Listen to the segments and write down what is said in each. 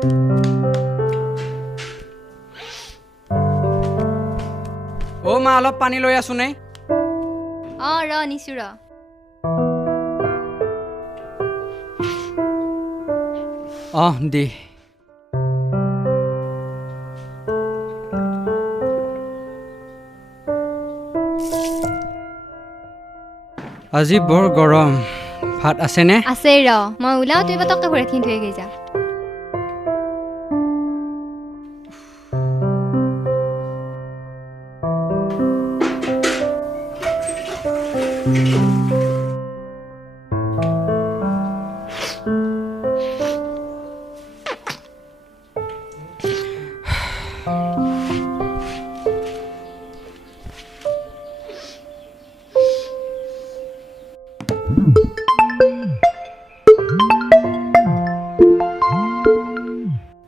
ও মা অলপ পানী লৈ আছো নে ৰ নিছো ৰ দে আজি বৰ গৰম ভাত আছে নে আছে ৰ মই ওলাও তুই পতককে ভৰিখিনি ধুই গৈ যা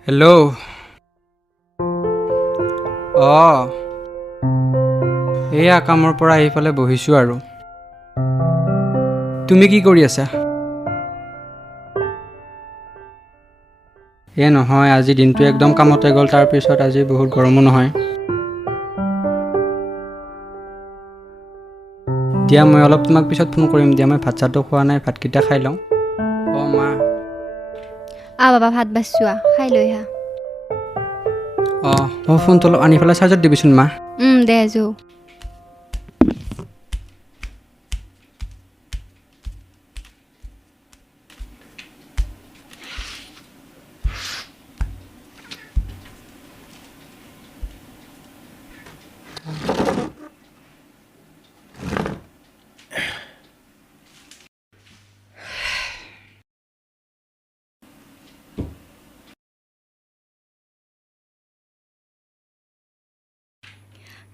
হেল্ল' এয়া কামৰ পৰা আহি পেলাই বহিছোঁ আৰু তুমি কি কৰি আছা নহয় আজি দিনটো একদম কামতে গ'ল তাৰপিছত আজি বহুত গৰমো নহয় দিয়া মই অলপ তোমাক পিছত ফোন কৰিম দিয়া মই ভাত চাতটো খোৱা নাই ভাতকেইটা খাই লওঁ মা বাবা ভাত বাচছো খাই লৈ ফোনটো অলপ আনি পেলাই চাৰ্জত দিবিচোন মা দে যো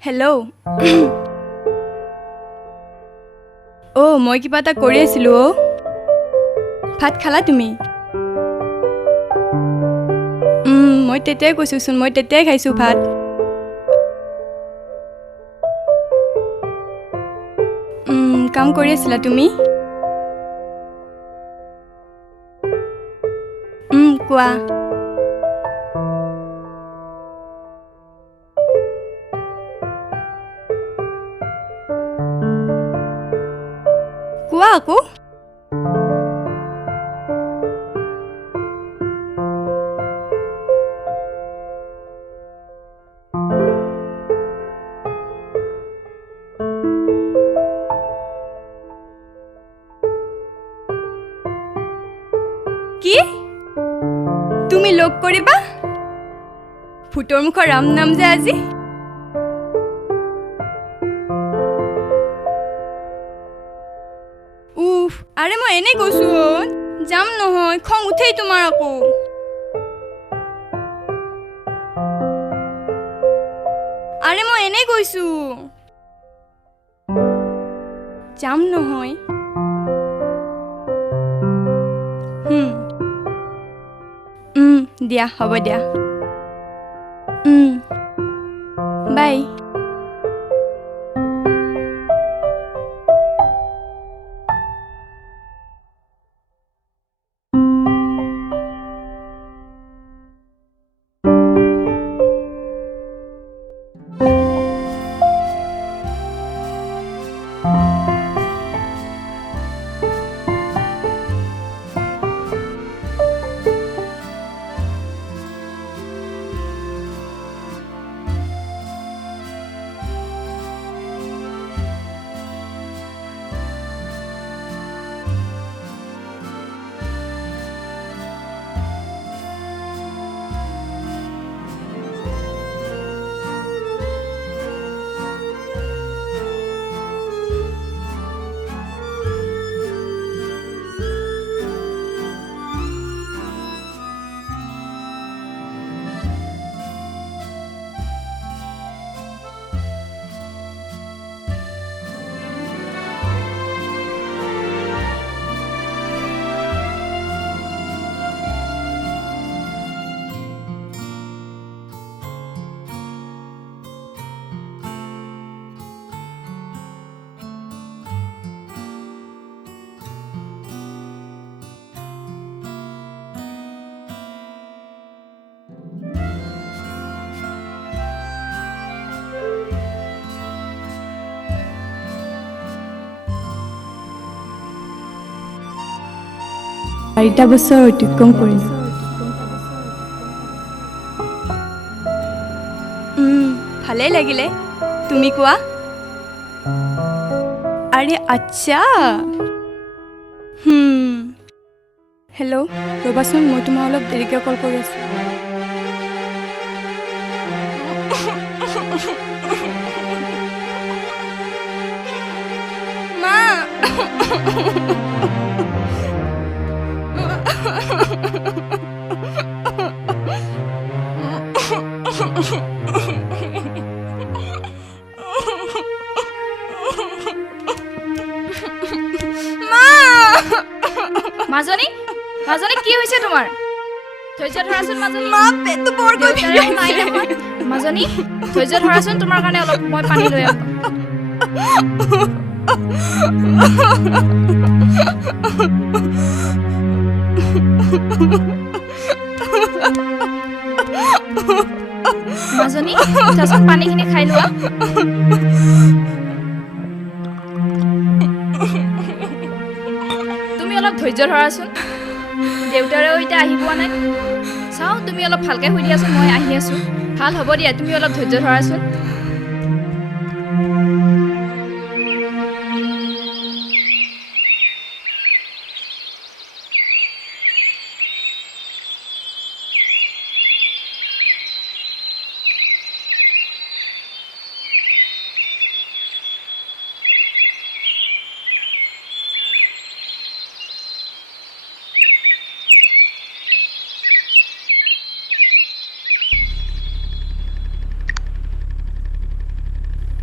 হেল্ল' মই কিবা এটা কৰি আছিলোঁ ভাত খালা তুমি মই তেতিয়াই কৈছোঁচোন মই তেতিয়াই খাইছোঁ ভাত কাম কৰি আছিলা তুমি কোৱা কোৱা আকৌ কি তুমি লগ কৰিবা ফুটৰ মুখৰ ৰাম নাম যে আজি আৰে মই এনেই কৈছোঁ যাম নহয় খং উঠেই তোমাৰ আকৌ আৰে মই এনেই কৈছোঁ যাম নহয় দিয়া হ'ব দিয়া বাই 4টা বছৰ অতিক্ৰম কৰিলোঁ ভালেই লাগিলে তুমি কোৱা আৰে আচ্ছা হেল্ল' ৰ'বাচোন মই তোমাক অলপ দেৰিকৈ কল কৰি আছোঁ মা মাজনী মাজনী কি হৈছে তোমাৰ ধৈৰ্য ধৰাচোন মাজনী মা পেটটো বৰ দেউতাৰে নাই নহয় মাজনী ধৈৰ্য ধৰাচোন তোমাৰ কাৰণে অলপ মই পানী লৈ আহোঁ মাজনী উঠাচোন পানীখিনি খাই লোৱা তুমি অলপ ধৈৰ্য ধৰাচোন দেউতাৰেও এতিয়া আহি পোৱা নাই চাওঁ তুমি অলপ ভালকৈ শুই দিয়াচোন মই আহি আছোঁ ভাল হ'ব দিয়া তুমি অলপ ধৈৰ্য ধৰাচোন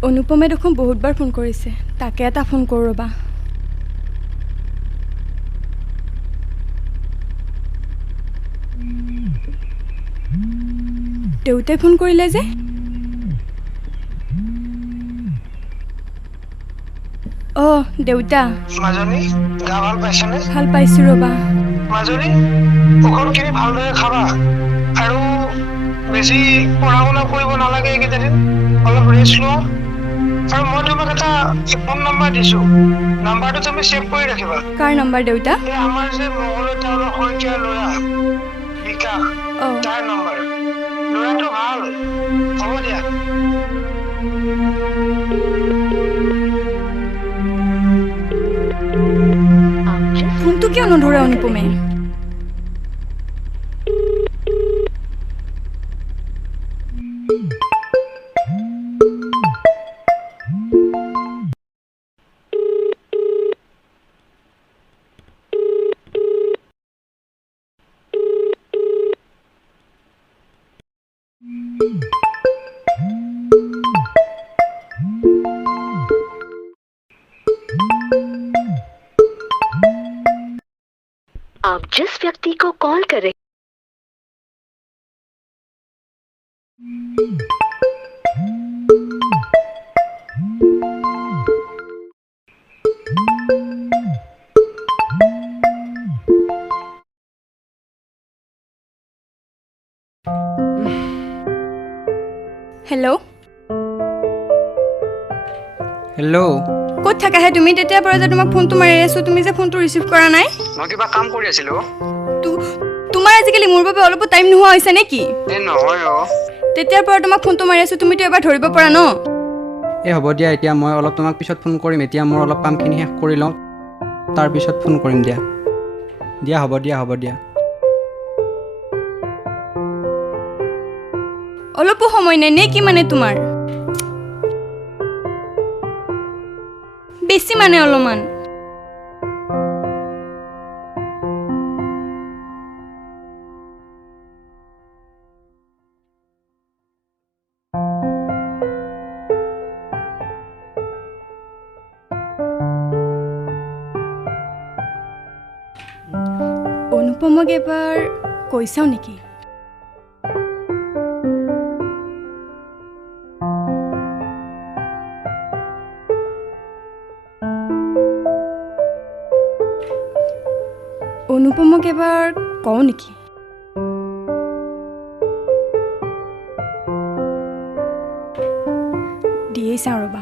অনুপমে দেখোন বহুতবাৰ ফোন কৰিছে তাকে এটা ফোন কৰোঁ ৰ'বা দেউতাই ফোন কৰিলে যে দেউতা মাজনী গা ভাল পাইছানে ভাল পাইছোঁ ৰ'বা মাজনী ঔষধখিনি ভালদৰে খাবা আৰু বেছি পঢ়া শুনা কৰিব নালাগে এইকেইদিন অলপ ৰেষ্ট লোৱা আৰু মই তোমাক এটা ফোন নম্বৰ দিছোঁ নম্বৰটো তুমি ছেভ কৰি ৰাখিবা কাৰ নম্বৰ দেউতা এই আমাৰ যে মংগলদৈ টাউনৰ শইকীয়া ল'ৰা বিকাশ তাৰ নম্বৰ ল'ৰাটো ভাল হ'ব দিয়া ফোনটো কিয় নধৰে অনুপমে आप जिस व्यक्ति को कॉल कर रहे হেল্ল' হেল্ল' ক'ত থাকাহে তুমি তেতিয়াৰ পৰা যে তোমাক ফোনটো মাৰি আছোঁ তুমি যে ফোনটো ৰিচিভ কৰা নাই মই কিবা কাম কৰি আছিলোঁ তোমাৰ আজিকালি মোৰ বাবে অলপো টাইম নোহোৱা হৈছে নেকি এই নহয় তেতিয়াৰ পৰা তোমাক ফোনটো মাৰি আছোঁ তুমিতো এবাৰ ধৰিব পৰা ন এই হ'ব দিয়া এতিয়া মই অলপ তোমাক পিছত ফোন কৰিম এতিয়া মোৰ অলপ কামখিনি শেষ কৰি লওঁ তাৰপিছত ফোন কৰিম দিয়া দিয়া হ'ব দিয়া অলপো সময় নাই নে কি মানে তোমাৰ বেছি মানে অলপমান অনুপমক এবাৰ কৈ চাওঁ নেকি অনুপমক এবাৰ কওঁ নেকি দিয়েই চাওঁ ৰ'বা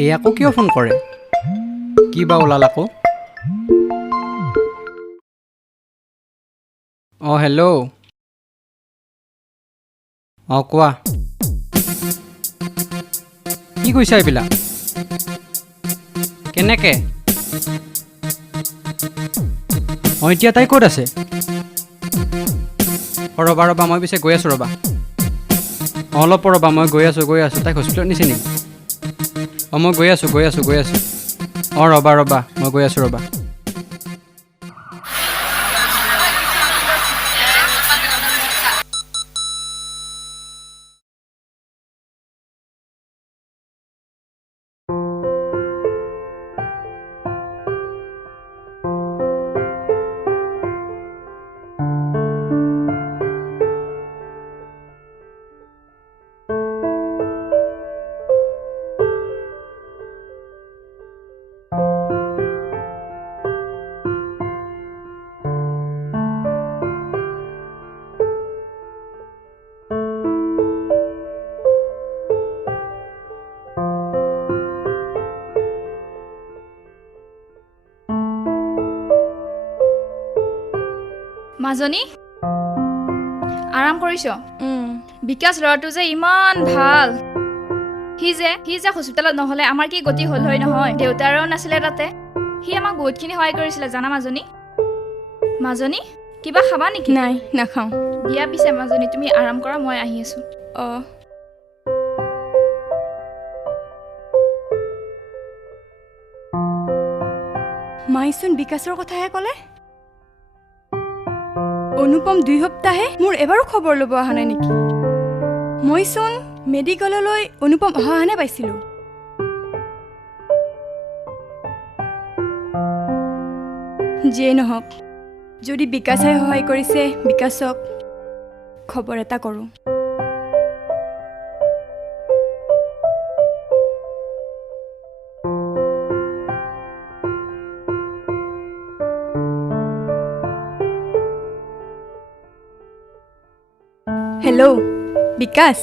এই আকৌ কিয় ফোন কৰে কি বা ওলাল আকৌ হেল্ল' কোৱা কি কৈছা এইবিলাক কেনেকে এতিয়া তাই ক'ত আছে ৰ'বা ৰ'বা মই পিছে গৈ আছোঁ ৰ'বা অলপ ৰ'বা মই গৈ আছোঁ তাইক হস্পিটেলত নিছে নেকি মই গৈ আছোঁ ৰ'বা মই গৈ আছোঁ ৰ'বা মাজনী আৰাম কৰিছ বিকাশ ল'ৰাটো যে ইমান ভাল সি যে হস্পিটেলত নহ'লে আমাৰ কি গতি হ'ল হয় নহয় দেউতাৰো নাছিলে তাতে সি আমাক বহুতখিনি সহায় কৰিছিলে জানা মাজনী কিবা খাবা নেকি নাই নাখাওঁ দিয়া পিছে মাজনী তুমি আৰাম কৰা মই আহি আছোঁ মাইচোন বিকাশৰ কথাহে ক'লে অনুপম 2 সপ্তাহে মোৰ এবাৰো খবৰ ল'ব অহা নাই নেকি মইচোন মেডিকেললৈ অনুপম অহা হানে পাইছিলোঁ যিয়ে নহওক যদি বিকাশে সহায় কৰিছে বিকাশক খবৰ এটা কৰোঁ হেল্ল' বিকাশ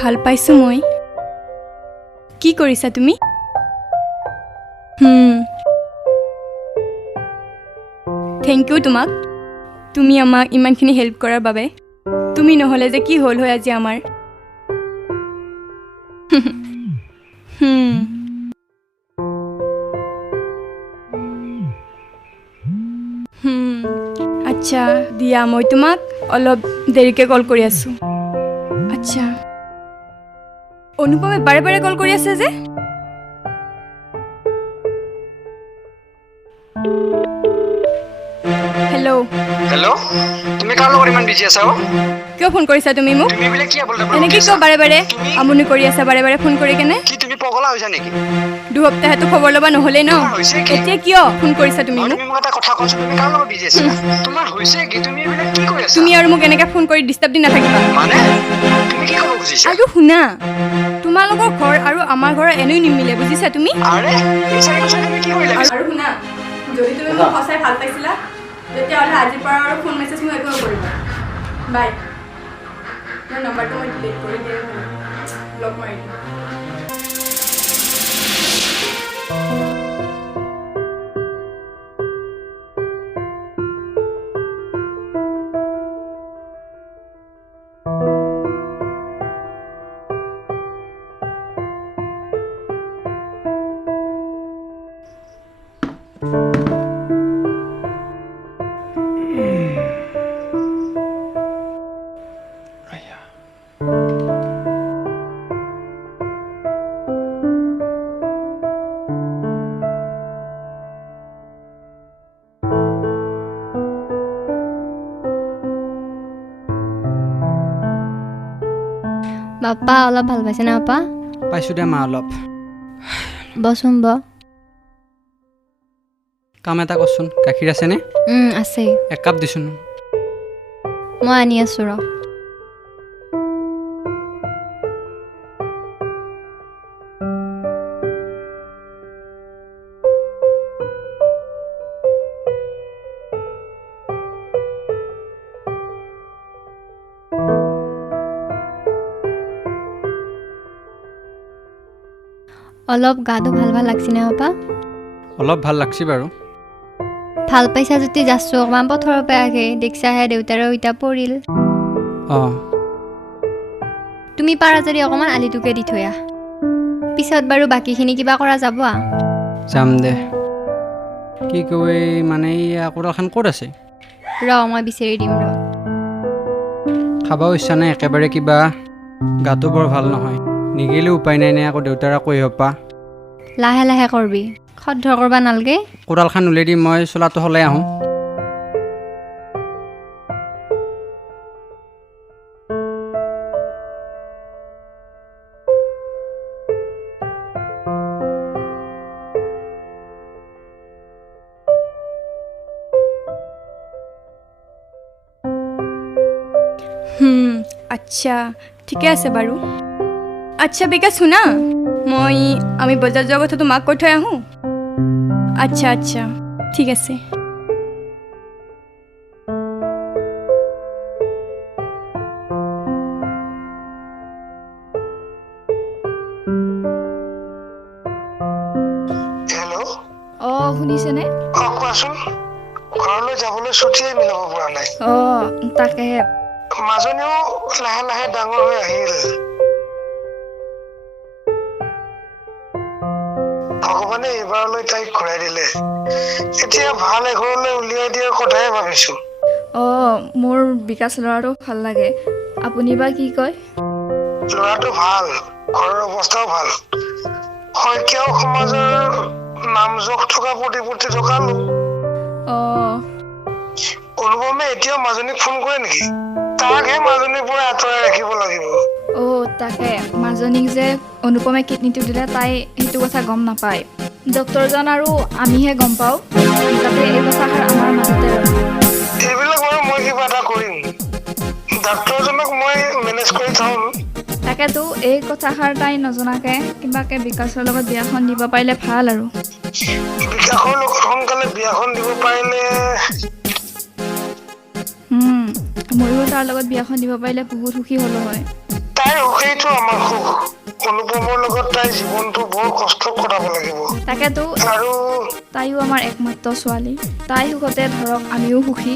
ভাল পাইছোঁ মই কি কৰিছা তুমি থেংক ইউ তোমাক তুমি আমাক ইমানখিনি হেল্প কৰাৰ বাবে তুমি নহ'লে যে কি হ'ল হয় আজি আমাৰ আচ্ছা দিয়া মই তোমাক অলপ দেৰিকৈ কল কৰি আছোঁ আচ্ছা অনুপমে বাৰে বাৰে কল কৰি আছে যে হেল্ল' তুমি কাৰ লগত ইমান বিজি আছা কিয় ফোন কৰিছা তুমি মোক তুমি বোলে কি বলতে এনেকৈ কিয় বাৰে বাৰে আমনি কৰি আছা বাৰে বাৰে ফোন কৰি কেনে কি তুমি পগলা হৈছা নেকি 2 সপ্তাহেতো খবৰ ল'বা নহ'লেই ন এতিয়া কিয় ফোন কৰিছা তুমি মোক তুমি মোক এটা কথা কৈছা তুমি কাৰ লগত বিজি আছা তোমাৰ হৈছে কি তুমি এইবিলাক কি কৰি আছা তুমি আৰু মোক এনেকৈ ফোন কৰি ডিষ্টাৰ্ব দি নাথাকিবা মানে তুমি কি ক'ব খুজিছা আৰু শুনা তোমালোকৰ ঘৰ আৰু আমাৰ ঘৰ এনেই নিমিলে বুজিছা তুমি আৰে এই চাৰি কথা তুমি কি কৰিলা আৰু শুনা যদি তুমি মোক সঁচাই ভাল পাইছিলা তেতিয়াহ'লে আজিৰ পৰা আৰু ফোন মেছেজ মোক একো নকৰিবা বাই মোৰ নম্বৰটো মই ডিলিট কৰি দিওঁ ব্লক মাৰি দিম পাপা অলপ ভাল পাইছে না পাপা পাইছোঁ দে মা অলপ বচোন ব কাম এটা কৰচোন গাখীৰ আছেনে আছে এক কাপ দিছোন মই আনি আছোঁ ৰ অলপ গাটো ভাল ভাল লাগছি না পাপা অলপ ভাল লাগছি বাৰু ভাল পাইছা যদি যাচ্ছো অকণমান পথৰৰ পৰা আগে দেখিছাহে দেউতাৰো ইটা পৰিল অঁ তুমি পাৰা যদি অকণমান আলিটোকে দি থৈ আহ পিছত বাৰু বাকীখিনি কিবা কৰা যাব যাম দে কি কয় মানে কোৰালখন ক'ত আছে ৰ মই বিচাৰি দিম ৰ খাবাও ইচ্ছা নাই একেবাৰে কিবা গাটো বৰ ভাল নহয় নিগিলেও উপায় নাই নে আকৌ দেউতাৰ আকৌ হপা লাহে লাহে কৰবি খদ্ৰ কৰবা নালগে কোৰালখন উলিয়াই দি মই চোলাটো সলাই আহোঁ আচ্ছা ঠিকে আছে বাৰু আচ্ছা বিকাশ শুনা আমি বজাৰ যোৱাৰ কথাটো মাক কৈ থৈ আহোঁ আচ্ছা আচ্ছা ঠিক আছে হেল্ল' শুনিছেনে কোৱাচোন ঘৰলৈ যাবলৈ ছুটিয়ে মিলাব পৰা নাই তাকেহে মাজনীও লাহে লাহে ডাঙৰ হৈ আহিল ভগৱানে এইবাৰলৈ তাইক ঘূৰাই দিলে এতিয়া ভাল এঘৰলৈ উলিয়াই দিয়াৰ কথাই ভাবিছো মোৰ বিকাশ ল'ৰাটো ভাল লাগে আপুনি বা কি কয় ল'ৰাটো ভাল ঘৰৰ অৱস্থাও ভাল শইকীয়াও সমাজৰ নামজোখ থকা প্ৰতিপত্তি থকা লোক অনুপমে এতিয়াও মাজনীক ফোন কৰে নেকি তাকহে মাজনীৰ পৰা আঁতৰাই ৰাখিব লাগিব তাকে মাজনীক যে অনুপমে কিডনীটো দিলে তাই সেইটো কথা গম নাপায় ডক্তৰজন আৰু আমিহে গম পাওঁ যাতে এই কথাষাৰ আমাৰ মাজতে এইবিলাক বাৰু মই কিবা এটা কৰিম ডাক্তৰজনক মই মেনেজ কৰি থ'ম তাকেতো এই কথাষাৰ তাই নজনাকে কিবাকে বিকাশৰ লগত বিয়াখন দিব পাৰিলে ভাল আৰু বিকাশৰ লগত সোনকালে বিয়াখন দিব পাৰিলে ময়ো তাৰ লগত বিয়াখন দিব পাৰিলে বহুত সুখী হ'লো হয় তাইৰ সুখেইটো আমাৰ সুখ অনুপমৰ লগত তাইৰ জীৱনটো বৰ কষ্ট কটাব লাগিব তাকেতো আৰু তাইও আমাৰ একমাত্ৰ ছোৱালী তাই সুখতে ধৰক আমিও সুখী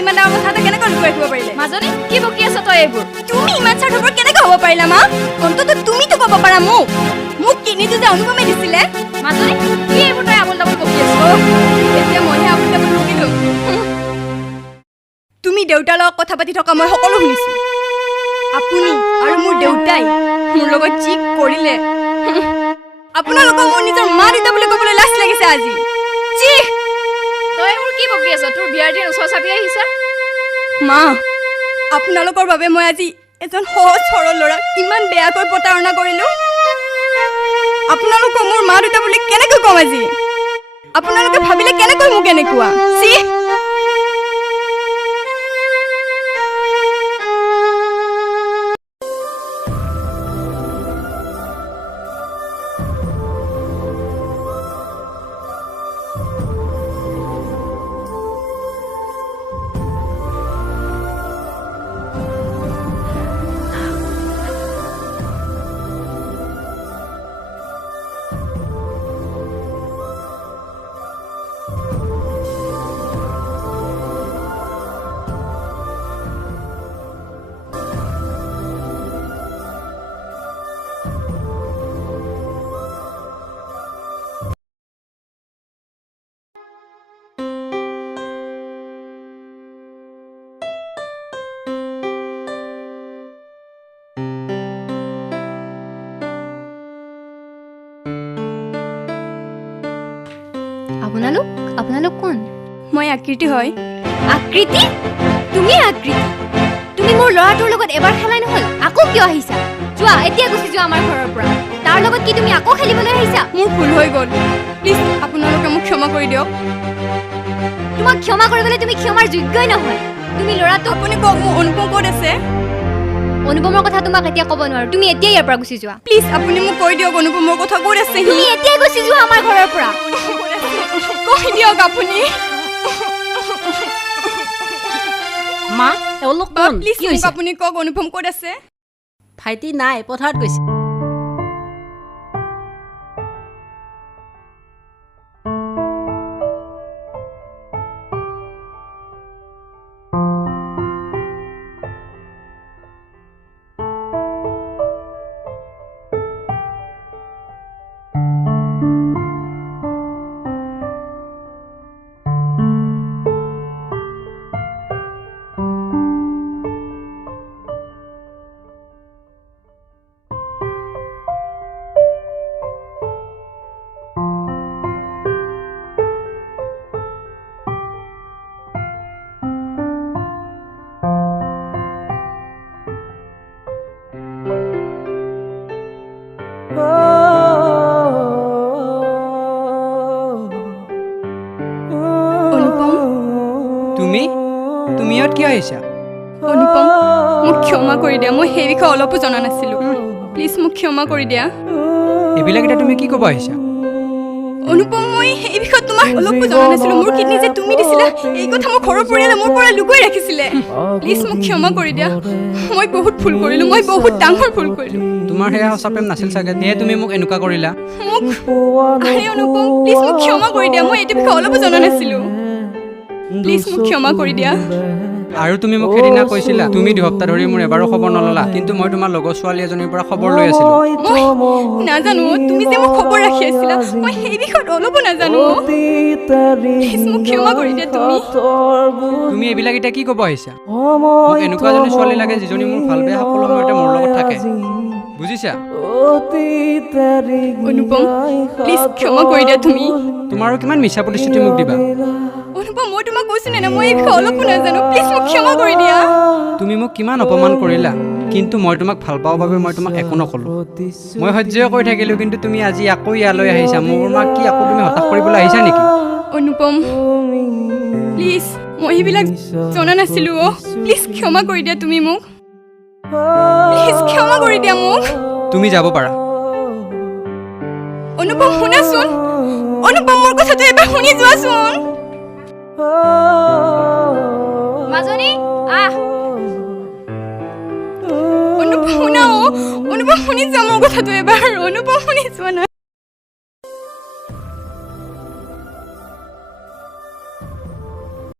ইমান ডাঙৰ কথা এটা কেনেকৈ লুকুৱাই ৰাখিব পাৰিলে মাজনী কি বকি আছ তই এইবোৰ তুমি ইমান স্বাৰ্থপৰ কেনেকৈ হ'ব পাৰিলা মা অন্ততঃ তুমিতো ক'ব পাৰা মোক কিনিটো যে অনুপমে দিছিলে মাজনী কি এইবোৰ তই আবল তাবল বকি আছ এতিয়া মইহে আবল তাবল বকিলো তুমি দেউতাৰ লগত কথা পাতি থকা মই সকলো শুনিছো আপুনি আৰু মোৰ দেউতাই মোৰ লগত যি কৰিলে আপোনালোকক মোৰ নিজৰ মা দেউতা বুলি ক'বলৈ লাজ লাগিছে আজি তই মোৰ কি বকি আছ তোৰ বিয়াৰ দিন ওচৰ চাপি আহিছে মা আপোনালোকৰ বাবে মই আজি এজন সহজ সৰল ল'ৰাক ইমান বেয়াকৈ প্ৰতাৰণা কৰিলো আপোনালোকক মোৰ মা দেউতা বুলি কেনেকৈ কম আজি আপোনালোকে ভাবিলে কেনেকৈ মোক এনেকুৱা আপোনালোক কোন? মই আকৃতি হয়। আকৃতি? তুমি আকৃতি? তুমি মোৰ ল'ৰাটোৰ লগত এবাৰ খেলাই নহ'ল, আকৌ কিয় আহিছা? যোৱা, এতিয়া গুচি যোৱা আমাৰ ঘৰৰ পৰা। তাৰ লগত কি তুমি আকৌ খেলিবলৈ আহিছা? মোৰ ভুল হৈ গ'ল, প্লিজ আপোনালোকে মোক ক্ষমা কৰি দিয়ক। তোমাক ক্ষমা কৰিবলৈ তুমি ক্ষমাৰ যোগ্যই নহয়। তুমি ল'ৰাটো আপুনি কওক মোৰ অনুপম ক'ত আছে? অনুপমৰ কথা তোমাক এতিয়া ক'ব নোৱাৰো, তুমি এতিয়াই ইয়াৰ পৰা গুচি যোৱা। প্লিজ আপুনি মোক কৈ দিয়ক অনুপমৰ কথা ক'ত আছে সি? তুমি এতিয়াই গুচি যোৱা আমাৰ ঘৰৰ পৰা। কৈ দিয়ক আপুনি। মা এওঁলোক কোন? প্লিজ কি মোক হৈছে? আপুনি কওক অনুপম ক'ত আছে? ভাইটি নাই, পথাৰত গৈছে। তুমি ইয়াত কি আহিছা? অনুপম মোক ক্ষমা কৰি দিয়া, মই সেই বিষয়ে অলপো জনা নাছিলোঁ। প্লিজ মোক ক্ষমা কৰি দিয়া। এইবিলাক এতিয়া তুমি কি ক'ব আহিছা? অনুপম মই সেই বিষয়ে তোমাক অলপো জনা নাছিলোঁ। মোৰ কিডনী যে তুমি দিছিলা এই কথা মোৰ ঘৰৰ পৰিয়ালে মোৰ পৰা লুকুৱাই ৰাখিছিলে। প্লিজ মোক ক্ষমা কৰি দিয়া, মই বহুত ভুল কৰিলোঁ, মই বহুত ডাঙৰ ভুল কৰিলোঁ। তোমাৰ সেয়া সঁচা প্ৰেম নাছিল চাগে, সেয়ে তুমি মোক এনেকুৱা কৰিলা। মোক আৰে অনুপম প্লিজ মোক ক্ষমা কৰি দিয়া, মই এইটো বিষয়ে অলপো জনা নাছিলোঁ। প্লিজ মোক ক্ষমা কৰি দিয়া। আৰু তুমি মোক সেইদিনা কৈছিলা তুমি 2 সপ্তাহ ধৰি মোৰ এবাৰো খবৰ নললা, কিন্তু মই তোমাৰ লগৰ ছোৱালী এজনীৰ পৰা খবৰ লৈ আছিলোঁ। মই নাজানো তুমি যে মোক খবৰ ৰাখি আছিলা, মই সেই বিষয়ত অলপো নাজানো। প্লিজ মোক ক্ষমা কৰি দিয়া। তুমি এইবিলাক এতিয়া কি ক'ব আহিছা? মোক এনেকুৱা এজনী ছোৱালী লাগে যিজনী মোৰ ভাল বেয়া সকলো সময়তে মোৰ লগত থাকে, বুজিছা? অনুপম প্লিজ ক্ষমা কৰি দিয়া। তুমি তোমাৰো কিমান মিছা প্ৰতিশ্ৰুতি মোক দিবা? অনুপম মই তোমাক কৈছোঁ নে মই এই বিষয়ে অলপো নাজানো, প্লিজ মোক ক্ষমা কৰি দিয়া। তুমি মোক কিমান অপমান কৰিলা, কিন্তু মই তোমাক ভাল পাওঁ বাবে মই তোমাক একো নক'লো। মই সহ্য কৰি থাকিলোঁ, কিন্তু তুমি আজি আকৌ ইয়ালৈ আহিছা। মোৰ মাক কি আকৌ তুমি হতাশ কৰিবলৈ আহিছা নেকি? অনুপম প্লিজ মই সেইবিলাক জনা নাছিলোঁ। প্লিজ ক্ষমা কৰি দিয়া তুমি মোক, প্লিজ ক্ষমা কৰি দিয়া মোক। তুমি যাব পাৰা। অনুপম শুনাচোন, অনুপম মোৰ কথাটো এবাৰ শুনি যোৱাচোন। মাজনী আহ। অনুপম শুনা, অনুপম শুনি যোৱা মোৰ কথাটো এবাৰ। অনুপম শুনি যোৱা না।